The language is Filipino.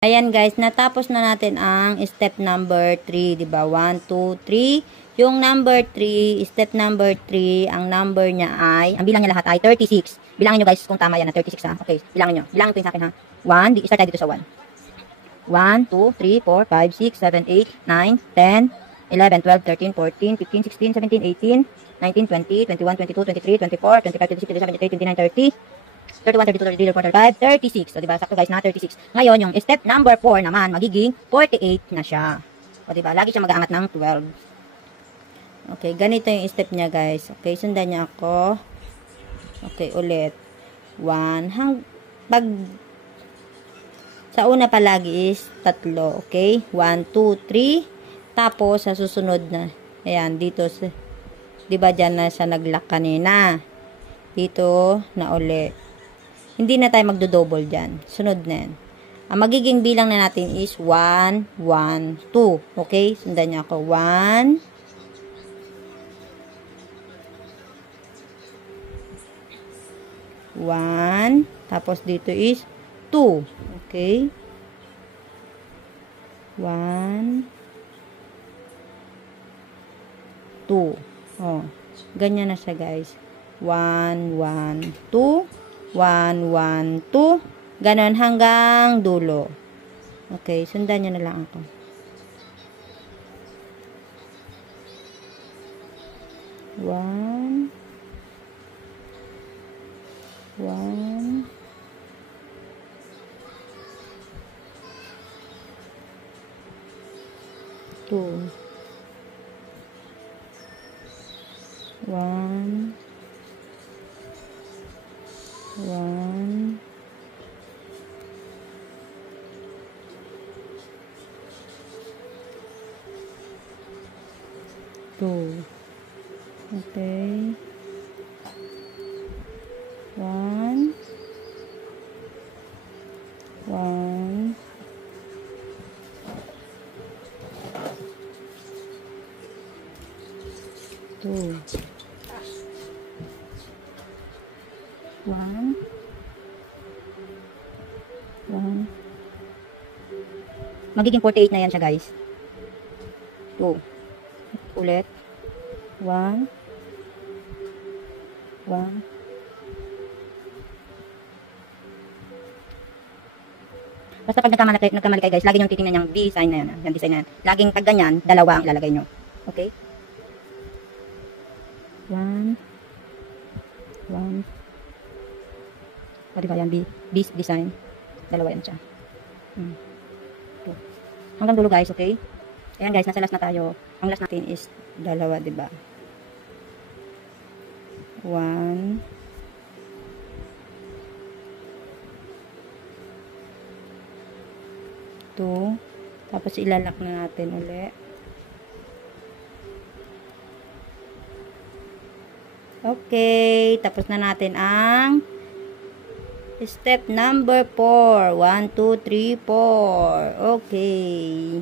Ayan guys, natapos na natin ang step number 3, di ba? 1, 2, 3. Yung number 3, step number 3, ang number niya ay, ang bilang niya lahat ay 36. Bilangin nyo guys kung tama yan na 36 ha. Okay, bilangin nyo. Bilangin ko yung sa akin ha. 1, start tayo dito sa 1. 1, 2, 3, 4, 5, 6, 7, 8, 9, 10, 11, 12, 13, 14, 15, 16, 17, 18, 19, 20, 21, 22, 23, 24, 25, 26, 27, 28, 29, 30. 31, 32, 33, 34, 35, 36. So, diba? Sakto guys na 36. Ngayon, yung step number 4 naman, magiging 48 na siya. O, diba? Lagi siya mag-aangat ng 12. Okay, ganito yung step niya guys. Okay, sundan niya ako. Okay, ulit. 1, pag sa una palagi is 3. Okay? 1, 2, 3. Tapos, sa susunod na. Ayan, dito. Diba dyan na siya nag-lock kanina. Dito na ulit. Hindi na tayo magdo-double dyan. Sunod na yan. Ang magiging bilang na natin is 1, 1, 2. Okay? Sundan niya ako. 1. 1. Tapos dito is 2. Okay? 1. 2. Oh. Ganyan na siya guys. 1, 1, 2. 1, 1, 2. Ganon hanggang dulo. Okay, sundan nyo na lang ako. 1, 1, 2, 1, 1, 2. Okay. 1, 1, 2. 1, 1. Magiging 48 na yan siya guys. 2. Ulit. 1, 1. Basta pag nagkamali kayo guys, lagi nyo titingnan yung design na yan. Yung design na yan. Laging pag ganyan, dalawa ang ilalagay nyo. Okay? 1, 1. O diba yan, B design. Dalawa yan siya. 2. Hanggang dulo guys, okay? Ayan guys, nasa last na tayo. Ang last natin is dalawa, diba? 1, 2. Tapos ilalak na natin ulit. Okay, tapos na natin ang step number 4. 1, 2, 3, 4. Okay.